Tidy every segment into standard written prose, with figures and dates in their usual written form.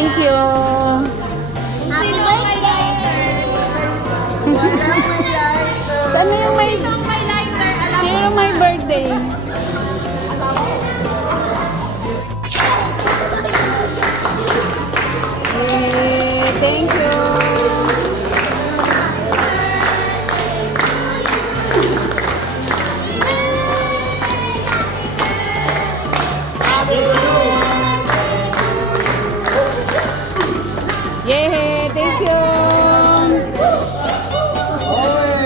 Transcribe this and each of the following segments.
Thank you. Happy birthday! Saan yung may... May lighter, alam Sino may birthday? Yay! Thank you. Yay! Thank you.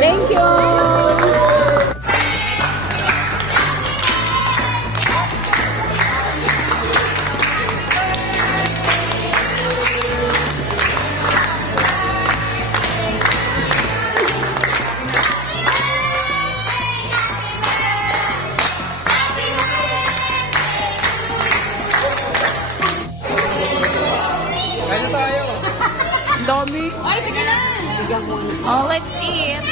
Thank you. Kaya tayo. Dami. Ay, sige na! Oh, let's eat.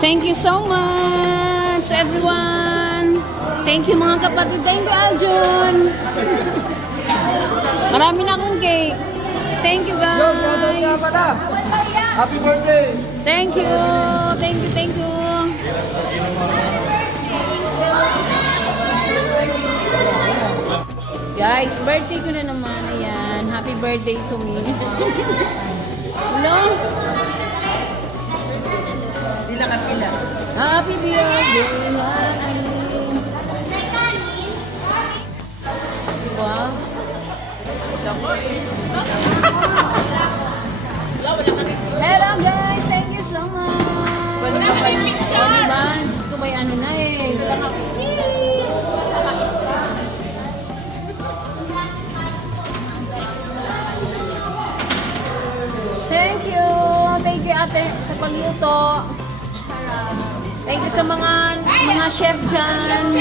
Thank you so much, everyone. Thank you, mga kapatid. Thank you, Aljun. Marami na akong cake. Thank you, guys. Yo, shoutout nga pala. Happy birthday. Thank you. Thank you, thank you. Guys, birthday ko na naman. Ayan. Happy birthday to me. Hello? Dila ka pila. Happy birthday. Happy. Diba? Hello guys. Thank you so much. O diba? Gusto ba yung ano na eh. Thank you. Thank you ate sa pagluto. Thank you sa mga chef dyan.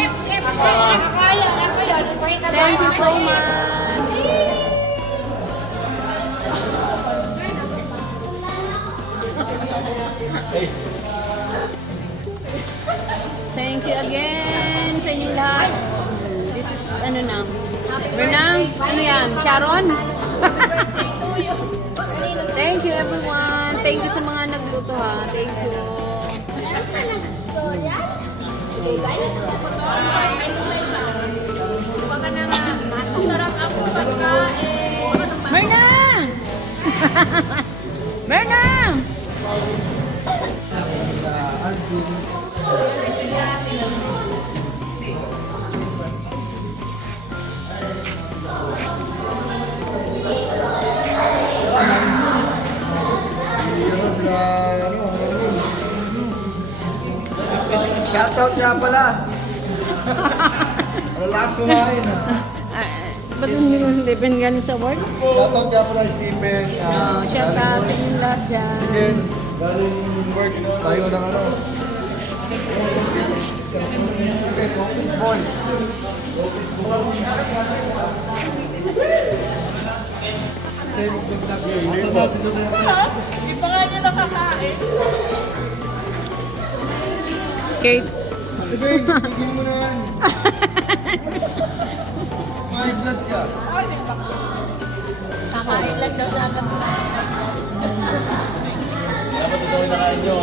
Thank you so much. Thank you again sa inyo lahat. This is ano na. Bernang, ano yan? Sharon? Thank you everyone. Thank you sa mga nagluto ha. Thank you. Sarap ako pagkain. Bernang! Bernang! Shoutout nga pala. Last kumain. Ba't hindi galing sa work? Shoutout nga pala Stephen. Shout out sa inyo lahat dyan. Again, galing work tayo ng ano. Office boy. Asa na si Duterte? Hindi pa nga niya nakakain. Kate. Ate Bing, tigil mo na yan. May blood ka. Kakain lang daw dapat na. Dapat ikaw yung nakain nyo.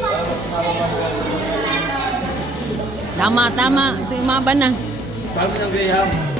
Para mas maramang. Tama, tama. Sige, maba na. Paano ng Graham?